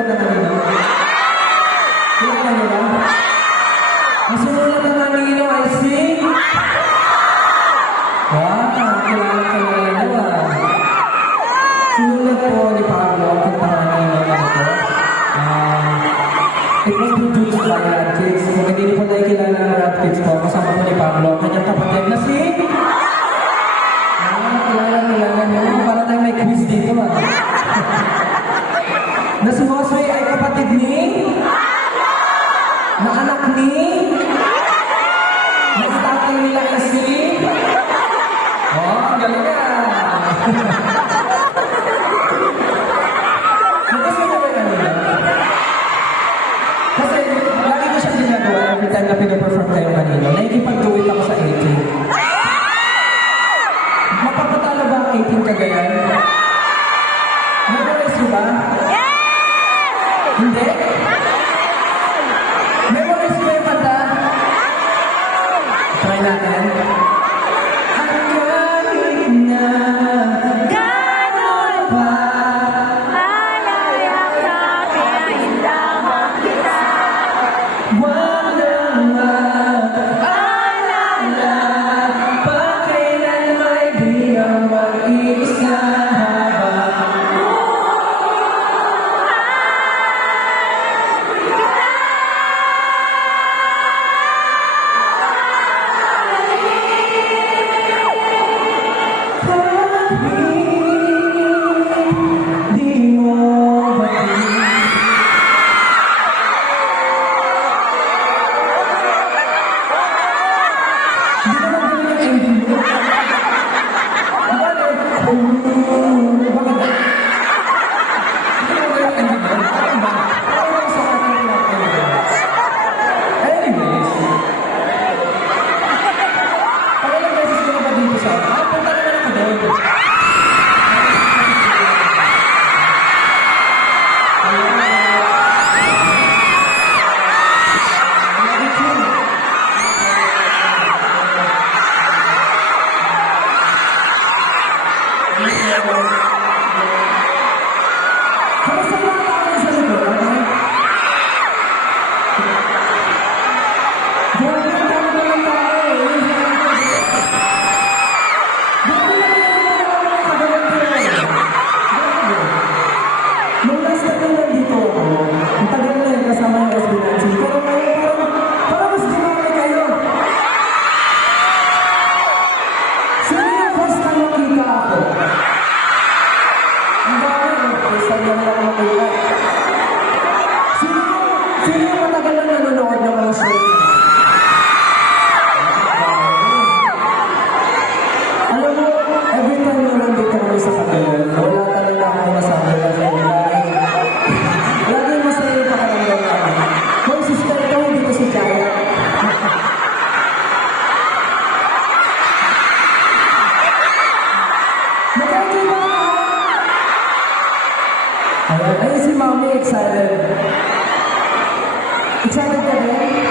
sumulat ng kanino? Kilala nyo ba? Ang sumulat ng kanino ay si... kilala nyo Sinulat po ni Pablo ang kanta kanino na ito. It was produced by Radkids. Kung hindi niyo po tayo kilala ng Radkids po, kasama po ni Pablo, ang kanyang kapatid na si... kilala nyo. Para tayo may quiz dito na si Jose ay kapatid ni... na anak ni... na tatay nila ay si... galing ka! Nakasay na ba kanina? Kasi lagi ko siya ginagawa every time na pinaperform kayo kanina. Nakikipag-duet ako sa 18. Mapapatalo ba ang 18 kagayan? Memorize mo ba? Hindi? Memorize mo yung kanta? Try natin. Sino yung matagal na nanonood ng mga show? Alam mo, every time na nandito kami sa kagayan, wala talaga akong masabi kasi lagi masaya pa kalang gawin. Kung sister ko, hindi ko si Jaya. Nag-okay ba? Ayun si Mami excited. Excited ka din?